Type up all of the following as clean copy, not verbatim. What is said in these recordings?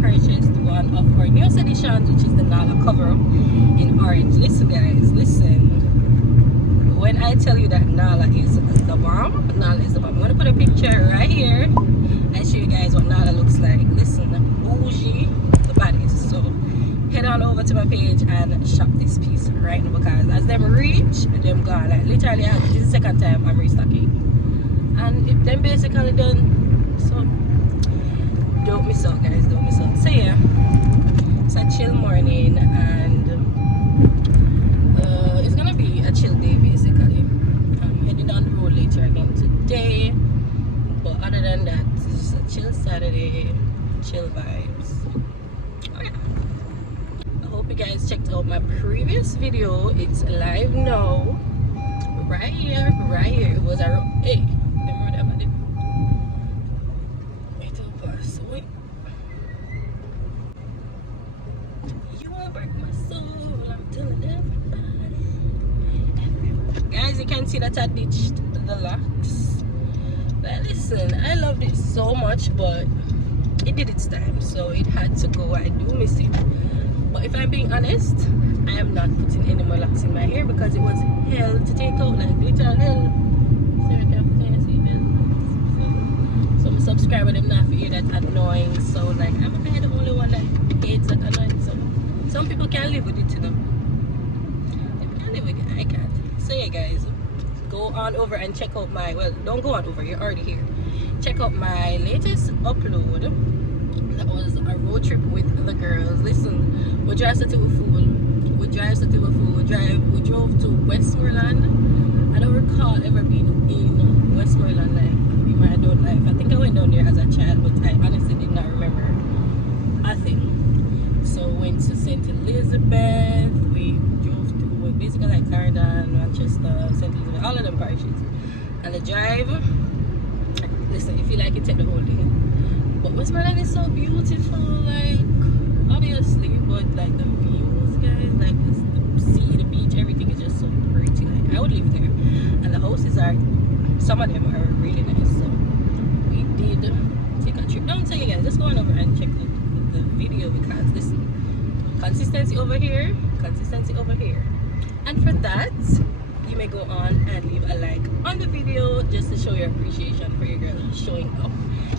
purchased one of our newest editions, which is the Nala cover in orange. Listen guys, listen. When I tell you that Nala is the bomb, Nala is the bomb. I'm gonna put a picture right here and show you guys what Nala looks like. Listen, bougie, the baddest. So head on over to my page and shop this piece right now, because as them reach, them gone. Like literally, this is the second time I'm restocking, and if them basically done. So don't miss out, guys. Don't miss out. So yeah, it's a chill morning, and it's gonna be a chill day basically. I'm heading down the road later again today, but other than that, it's just a chill Saturday, chill vibes. Oh yeah. I hope you guys checked out my previous video. It's live now, right here, right here. It was a hey, remember that man? Wait till pass. Wait. You won't break my soul. I'm telling everybody. Guys, you can see that I ditched the locks. But listen, I loved it so much, but it did its time, so it had to go. I do miss it. But if I'm being honest, I am not putting any more locks in my hair because it was hell to take out, like literal hell. So my subscriber them not hear that annoying sound. Like I'm the only one that hates that annoying sound. Some people can live with it to them. If you can live with it, I can't. So yeah guys, go on over and check out my, well, don't go on over, you're already here. Check out my latest upload. That was a road trip with the girls. Listen, we drive to Fool. We drove to Westmoreland. I don't recall ever being in Westmoreland like in my adult life. I think I went down there as a child, but I honestly did not remember a thing. So we went to St. Elizabeth. We drove to basically like Clarendon, Manchester, St. Elizabeth, all of them parishes. And the drive, listen, if you like it, take the whole day. But Westmoreland is so beautiful, like obviously, but like the views, guys, like the sea, the beach, everything is just so pretty. Like I would live there, and the houses are, some of them are really nice. So we did take a trip down. So you guys, just go on over and check out the video, because this consistency over here, consistency over here, and for that you may go on and leave a like on the video just to show your appreciation for your girl showing up.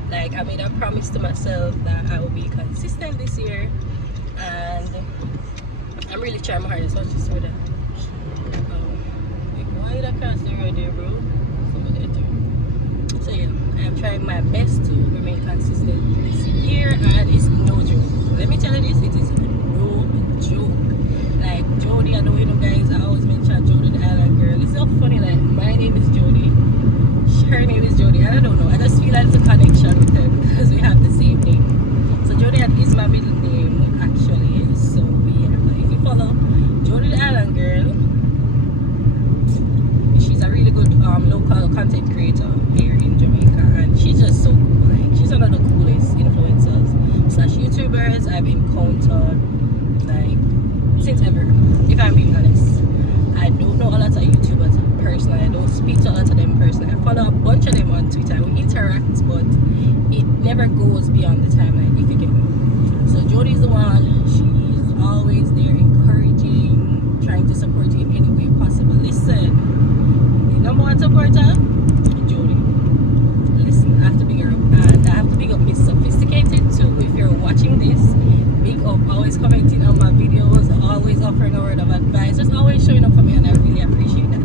Like I made a promise to myself that I will be consistent this year, and I'm really trying my hardest. Watch this with that. Why did I cross the road there, bro? So yeah, I am trying my best to remain consistent this year, and it's no joke. Let me tell you this, it is no joke. Like Jody, I know you know guys, I always mention Jody the Island Girl. It's so funny, like my name is Jody, her name is Jody, and I don't know, I just feel like it's a connection with her because we have the same name. So Jody is my middle name actually, so yeah. But if you follow Jody the Island Girl, she's a really good local content creator here in Jamaica, and she's just so cool. Like she's one of the coolest influencers / YouTubers I've encountered like since ever, if I'm being honest. I don't know a lot of YouTubers personally, I don't speak to a lot of them personally. I follow a bunch of them on Twitter, we interact, but it never goes beyond the timeline, if you get me. So Jody's the one, she's always there encouraging, trying to support you in any way possible. Listen, the number one supporter, Jody. Listen, I have to big her up, and I have to big up Miss Sophisticated too. If you're watching this, big up, always commenting on my videos, always offering a word of advice, just always showing up for me, and I really appreciate that.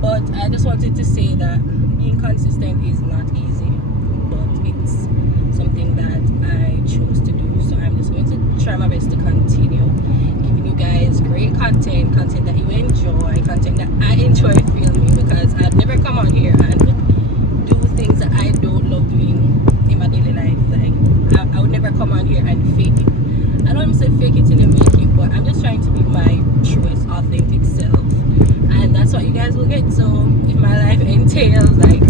But I just wanted to say that being consistent is not easy, but it's something that I chose to do. So I'm just going to try my best to continue giving you guys great content that you enjoy, content that I enjoy filming, because I'd never come on here and do things that I don't love doing in my daily life. Like I would never come on here and fake it. I don't say fake it till you make it, but I'm just trying to be my truest, authentic self, and that's what you guys will get. So if my life entails like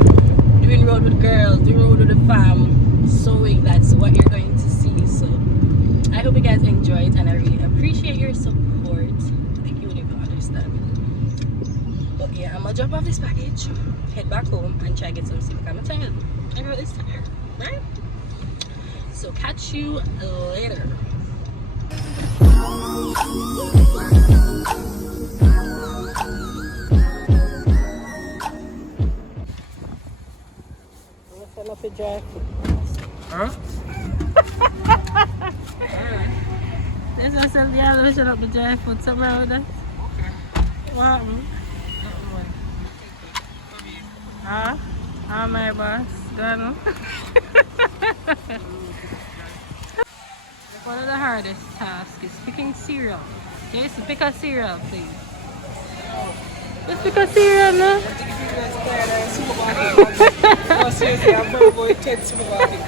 doing road with girls, doing road with the fam, sewing, that's what you're going to see. So I hope you guys enjoy it, and I really appreciate your support. Like you would even understand. But yeah, I'm gonna drop off this package, head back home, and try to get some sleep. I'm tired. Everybody's tired, right? So catch you later. Listen up your dry foot. Huh? There's myself the other listen up the dry foot. Something wrong with that? What happened? Huh? Oh my boss. Go on. One of the hardest tasks is picking cereal. Yes, pick a cereal, please. Just pick a cereal, no? No, seriously, I'm very going to the supermarket.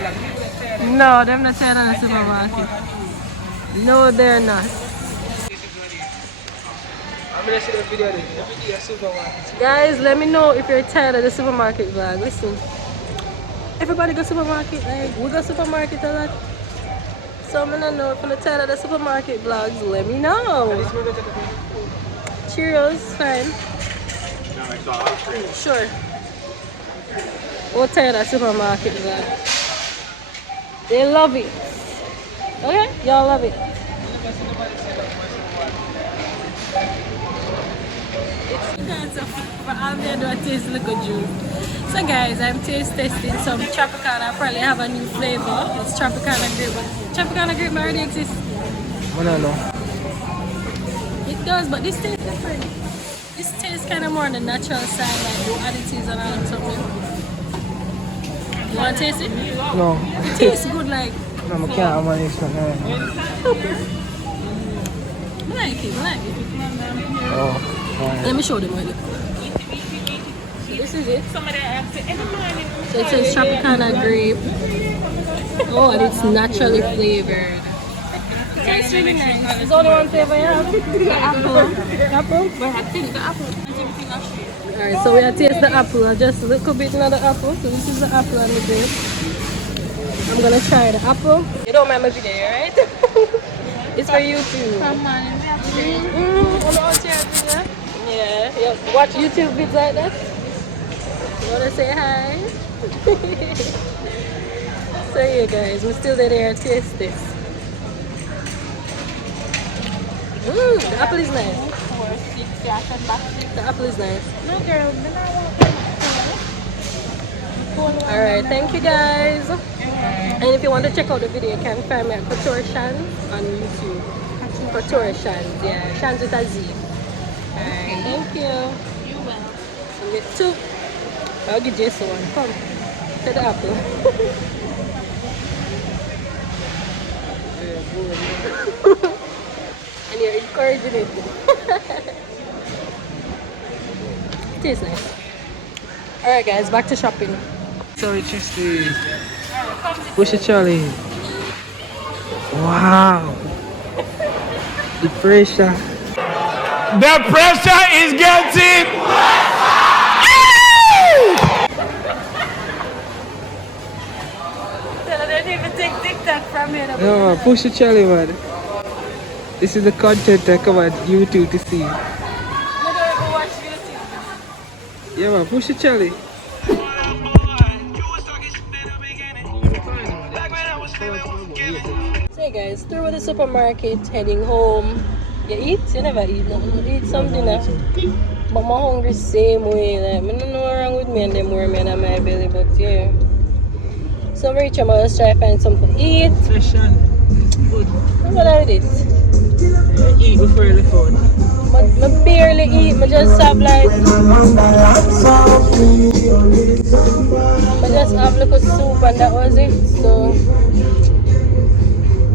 No, they're not tired of the supermarket. No, they're not. I'm going to see the video of the supermarket. Guys, let me know if you're tired of the supermarket vlog. Listen, everybody go supermarket. Like, we go supermarket a lot. So I'm gonna know if you're tired of the supermarket vlogs. Let me know. Cheerios, fine. Sure. We're tired of supermarket vlogs. They love it. Okay, y'all love it. I'm going to taste liquor juice. So guys, I'm taste testing some Tropicana. I probably have a new flavor. It's Tropicana grape. But Tropicana grape already exists. I don't know. It does, but this tastes different. This tastes kind of more on the natural side, like no additives and all something. You want to taste it? No. It tastes good, like. No, I can't have this one. I like it, I like it. Oh, Let me show them what it looks like. So this is it. So it says Tropicana grape. Oh, and it's naturally flavored. It tastes really nice. It's only one flavor you have. The apple. Apple? But I think the apple. Alright, so we have taste the apple. Just a little bit of the apple. So this is the apple and the grape. I'm gonna try the apple. You don't mind my video, right? It's for you too. I'm on video. Yeah, you watch YouTube vids like that? You wanna say hi? So yeah guys, we're still there to taste this. The apple is nice. The apple is nice. No girl, Alright, thank you guys. And if you want to check out the video, you can find me at Couture Shanz on YouTube. Couture Shanz, yeah. Shanz with a Z. Alright, thank you. you will. I'll get two. I'll give Jason one. Come. To the apple. And you're encouraging it. It tastes nice. Alright guys, back to shopping. sorry, Chesty. Push it, Charlie. Wow. The pressure. The pressure is getting. I don't even take TikTok from here. No, push it, Charlie, man. This is the content I come on YouTube to see. I don't even watch YouTube. Yeah, man, push it, Charlie. So hey guys, through with the supermarket, heading home. You eat? You never eat nothing. You eat something now. But my hungry same way. Like, I don't know what's wrong with me and them more men on my belly, but yeah. So I'm reaching, I'm going to try to find something to eat. Session. Good. What I did? Eat before you leave out. I barely eat. I just have like... I just have like a soup and that was it. So...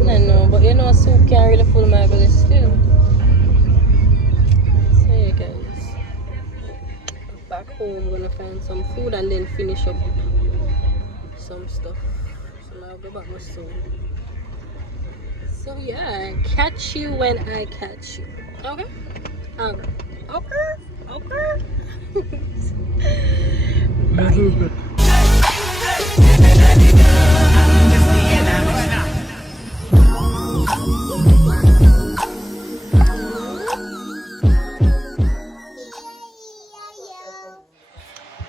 I don't know, but you know soup can't really fill my belly still. So yeah guys. Back home, I'm gonna find some food and then finish up some stuff. So now I'll go back more soon. So yeah, catch you when I catch you. Okay? Alright. Okay? Okay? Bye.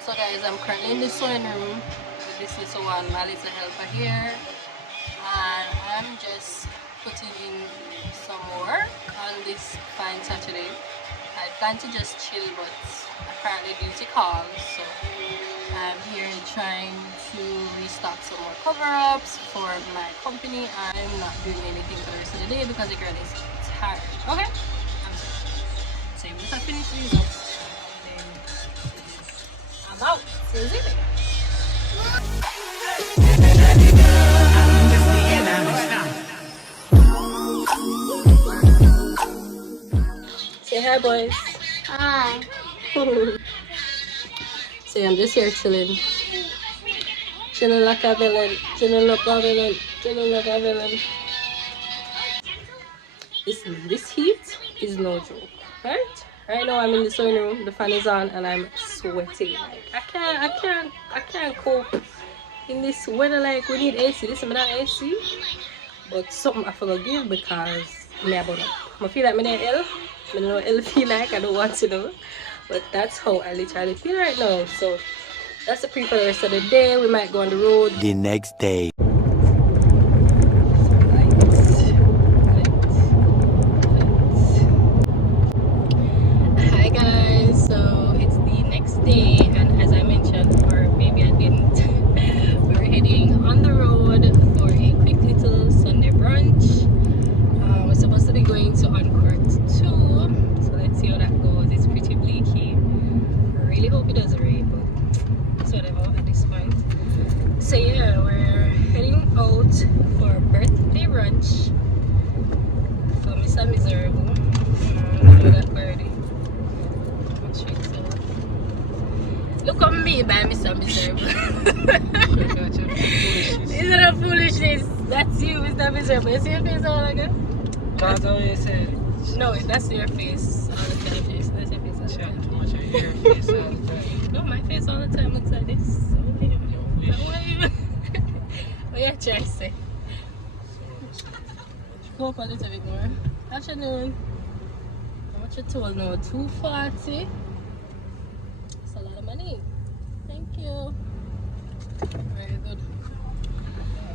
So guys, I'm currently in the sewing room with this little one, my little helper here. and I'm just putting in some work on this fine Saturday. I plan to just chill, but apparently duty calls, so I'm here trying to restock some more cover-ups for my company. I'm not doing anything for the rest of the day because the girl is tired. Okay? I'm sorry. So once I finish these up, then I'm out. See you later. Say hi, boys. Hi. So I'm just here chilling. Chilling like a villain. Chilling like a villain. Chilling like a villain. This heat is no joke, right? Right now I'm in the sewing room, the fan is on, and I'm sweating. Like I can't cope in this weather. Like we need AC. This is not AC, but something I forgot give because me about it. I feel like me not ill. I don't know what ill feel like. I don't want to know, but that's how I literally feel right now. So that's the pre for the rest of the day. We might go on the road the next day. Hi guys, so it's the next day, and as I mentioned, or maybe I didn't, we're heading on the road for a quick little Sunday brunch. We're supposed to be going to Uncorked Too, so let's see how that goes. It's pretty bleak here. I really hope it doesn't rain, but it's whatever at this point. So yeah, we're heading out for birthday brunch for Mr. Miserable. I know that already. Look at me by Mr. Miserable. Isn't that foolishness? That's you, Mr. Miserable. You see your face all again? That's how you say it. No, that's your face all the time. That's your face all the time. Too much of your face all the time. No, my face all the time looks like this. Okay. What you trying to say? Go up a little bit more. Afternoon. How much you told now? 240. That's a lot of money. Thank you. Very good.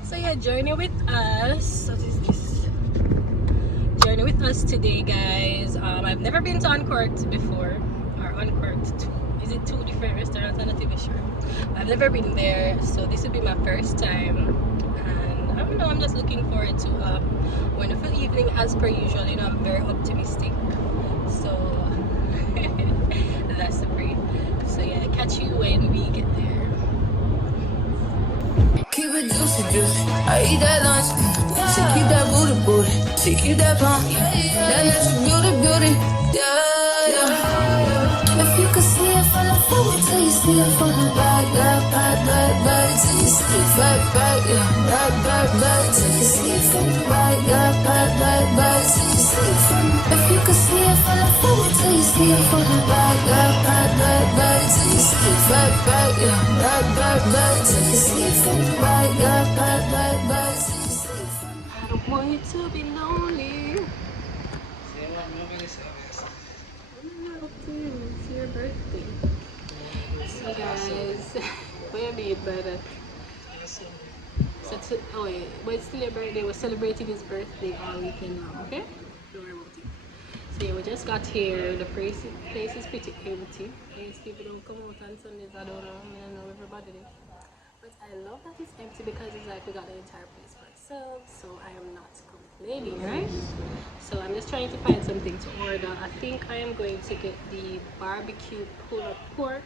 So yeah, journey with us. What is this? Journey with us today, guys. I've never been to Uncorked before, or Uncorked Too. Is it two different restaurants? I'm not even sure. I've never been there, so this will be my first time. And I don't know, I'm just looking forward to a wonderful evening as per usual. You know, I'm very optimistic. So that's the brief. So yeah, catch you when we get there. Keep it juicy, juicy. I eat that lunch. She keep that booty, booty. She keep that pump. That natural beauty, beauty. Yeah, yeah. If you could see it from the front till you see it from the back, back till you see it back, yeah. Back till you see it from the back, back till you see it from the. If you could see it from the front till you see it from the back, back till you see it back, yeah. Back till you see it from the back, back till you see it from the. I don't want you to be lonely. Say what nobody says. Up to you. It's your birthday. So guys, what do you mean by that? So oh wait, but it's still your birthday. We're celebrating his birthday all weekend now, okay? Don't worry about it. So yeah, we just got here. The place is pretty empty. Most people don't come out on Sundays. I don't know everybody there. But I love that it's empty because it's like we got the entire place for ourselves. So I am not complaining, right? So I'm just trying to find something to order. I think I am going to get the barbecue pulled pork.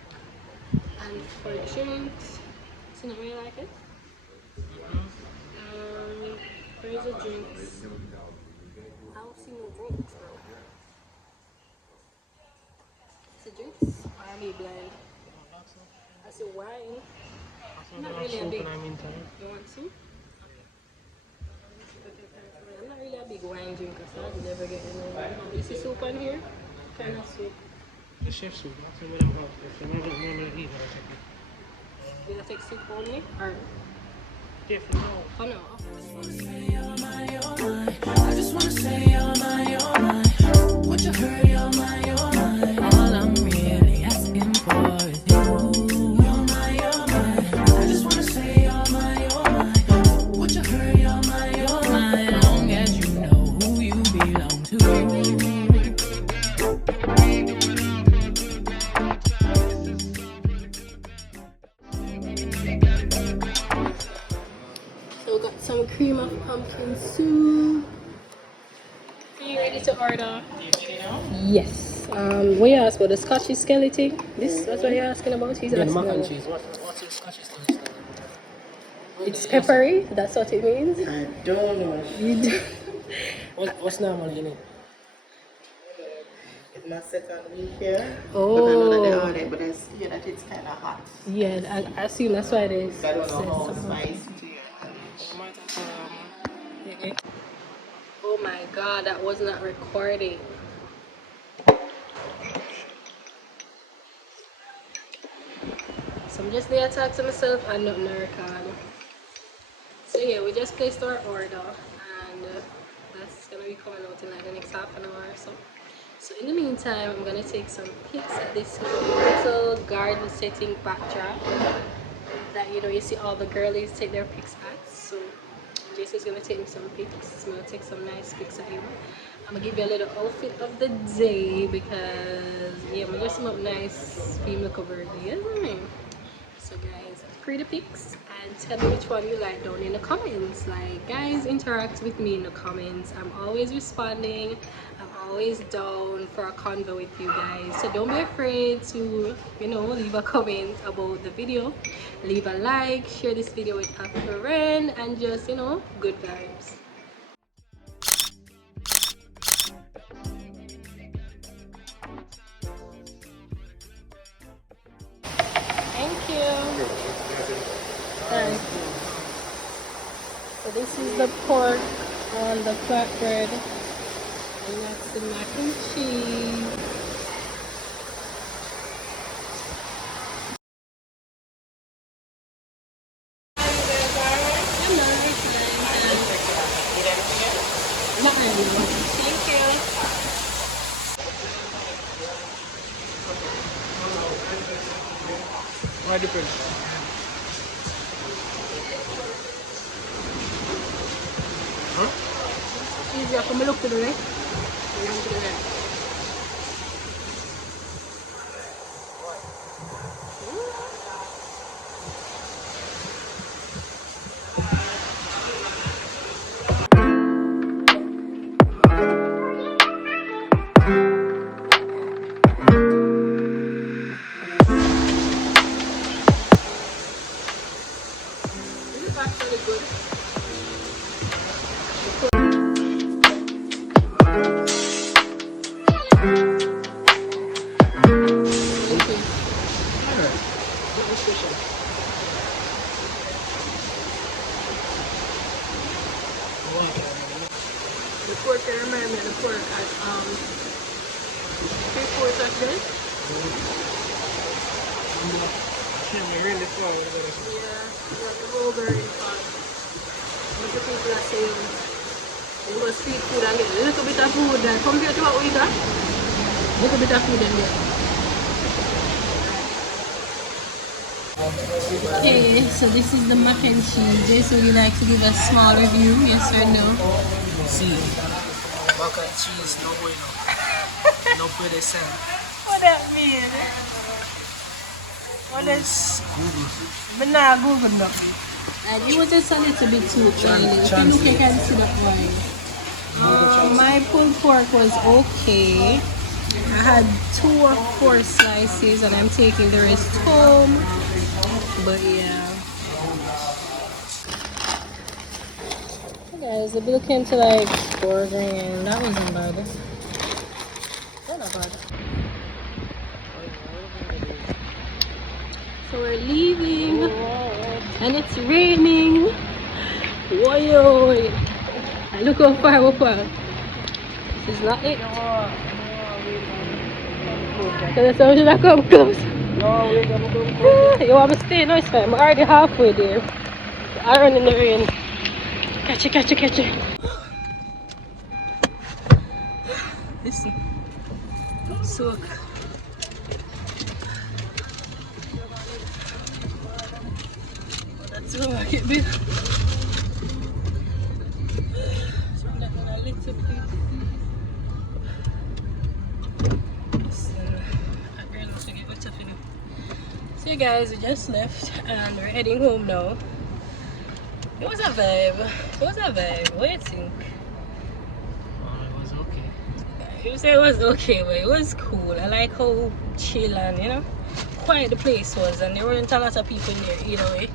And for drinks, so not really like it. Where's the drinks? I don't see no drinks, bro. See drinks? I need blind. I see wine. I'm not really a big. You want soup? I'm not really a big wine drinker, so I never get any wine. You see soup on here? What kind of soup? The chef soup. That's what I'm about. If you never normally eat, I'll take it. Did I take soup only? Or? Definitely no. Oh no. I just wanna say you're mine. Would you hurry, you're mine. All I'm really asking for is you. You're mine. I just wanna say you're mine. Would you hurry, you're mine. some cream of pumpkin soup. Are you ready to order? Yes. What you asked about the Scotch skeleton? That's what you're asking about? He's asking mac and about. cheese. What's your Scottish style? It's peppery. That's what it means. I don't know. You do. What's normally in it? It's my second week here. Oh. But I know that they ordered, but I see that it's kind of hot. Yeah, I assume that's why it is. I don't know how spicy to you. Oh my god, that was not recording. So I'm just there to talk to myself and not record. So yeah, we just placed our order and that's gonna be coming out in like the next half an hour or so. So in the meantime, I'm gonna take some pics at this little garden setting backdrop that you see all the girlies take their pics at. So Jason's gonna take me some pics. I'm gonna take some nice pics of him. I'm gonna give you a little outfit of the day because yeah, I'm just up nice female cover day, isn't it? So guys, pretty pics and tell me which one you like down in the comments. Like guys, interact with me in the comments. I'm always responding. I'm always down for a convo with you guys. So don't be afraid to leave a comment about the video. Leave a like, share this video with a friend, and just good vibes. Thank you. Thank you. So this is the pork on the flatbread, and that's the mac and cheese. Thank you. Why different? Easier for me look to the left. And to the right. This is actually good. The pork can remind me of the pork at 3/4 of this. Really slow. Yeah, the whole very fun. Most of people are saying you go street food and get a little bit of food there compared to what we got. A little bit of food in there. Okay, so this is the mac and cheese. Jason, would you like to give a small review? Yes or no? See, mac and cheese, no bueno. No puede ser. What that mean? What is Google. I'm not Google no. And it was just a little bit too plain. If you look, you can see the oil. My pulled pork was okay. I had 2 or 4 slices and I'm taking the rest home. But yeah. Hey guys, the bill came to like $4,000. That wasn't bad. That's not bad. So we're leaving and it's raining. Whoa! And look how far we're from. This is not it. So that's how should I come close? You want me to stay? No, it's fine. I'm already halfway there. I run in the rain. Catch it, catch it, catch it. Listen. So. That's how I get big. So I'm not gonna little bit. So you guys, we just left and we're heading home now. It was a vibe. It was a vibe. What do you think? It was okay. You say it was okay, but it was cool. I like how chill and, you know, quiet the place was, and there weren't a lot of people in there either way.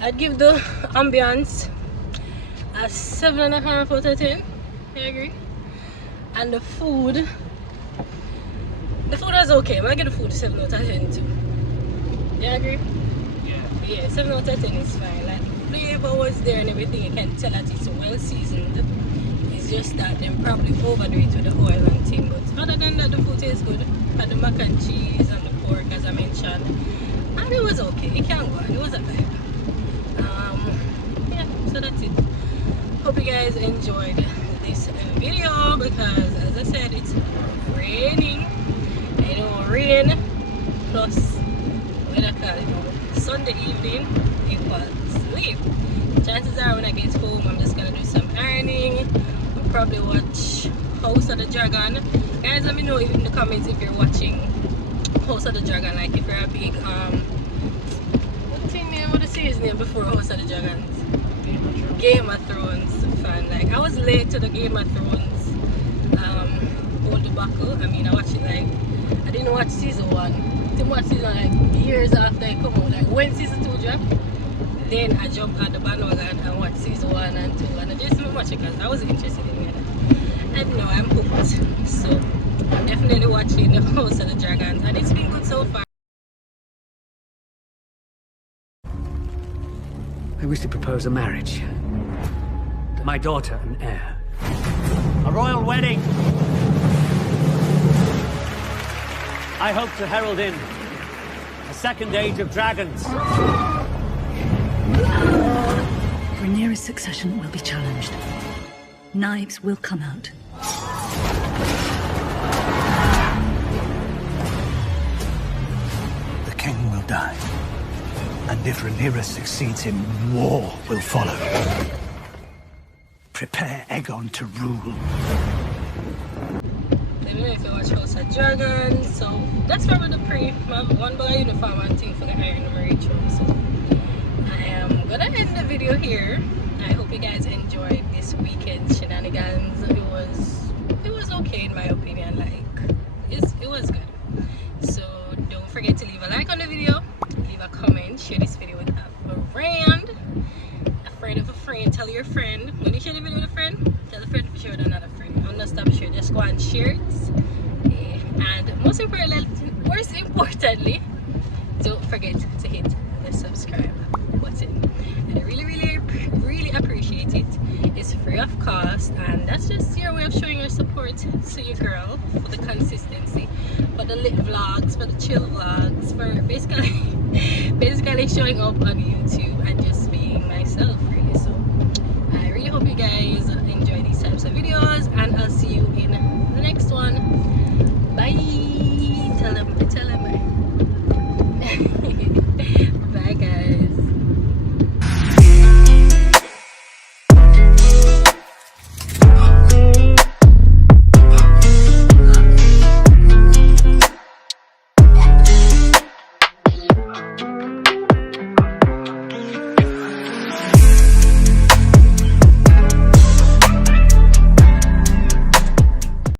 I'd give the ambience a 7.5 out of 10. I agree. And the food was okay. I give the food 7 out of 10 too. You agree? Yeah, 7 out of 10 is fine. Like, the flavor was there and everything. You can tell that it's well seasoned. It's just that they probably overdo it with the oil and thing. But other than that, the food is good. Had the mac and cheese and the pork, as I mentioned. And it was okay. It can go on. It was a vibe. Yeah, so that's it. Hope you guys enjoyed this video, because as I said, it's raining. You know, rain plus what I call it, you know, Sunday evening equals sleep. Chances are when I get home, I'm just gonna do some ironing. I'll probably watch House of the Dragon. Guys, let me know in the comments if you're watching House of the Dragon. Like, if you're a big what the series name before House of the Dragons? Game of Thrones fan. Like, I was late to the Game of Thrones whole debacle. I mean, I watched it like, I didn't watch season 1. I didn't watch season like years after it come out. Like, when season 2 dropped, then I jumped on the bandwagon and watched season 1 and 2, and I just didn't watch it because I was interested in it. And now I'm hooked. So I'm definitely watching the House of the Dragons, and it's been good so far. I wish to propose a marriage. To my daughter and heir. A royal wedding! I hope to herald in a second age of dragons. Rhaenyra's succession will be challenged. Knives will come out. The king will die. And if Rhaenyra succeeds him, war will follow. Prepare Aegon to rule. Let me know if you watch House of Dragons. So that's probably the one by uniform and thing for the Iron Rachel. So I am gonna end the video here. I hope you guys enjoyed this weekend shenanigans. It was okay in my opinion. Like, it was good. So don't forget to leave a like on the video, leave a comment, share this video with a friend of a friend, tell your friend. When you share the video with a friend, tell a friend to share with another friend. Don't stop share, just go and share it. And most importantly, don't forget to hit the subscribe button. And I really appreciate it. It's free of cost, and that's just your way of showing your support to your girl for the consistency, for the lit vlogs, for the chill vlogs, for basically showing up on YouTube and just being myself, really. So I really hope you guys enjoy these types of videos, and I'll see you in the next one. Bye. Tell them.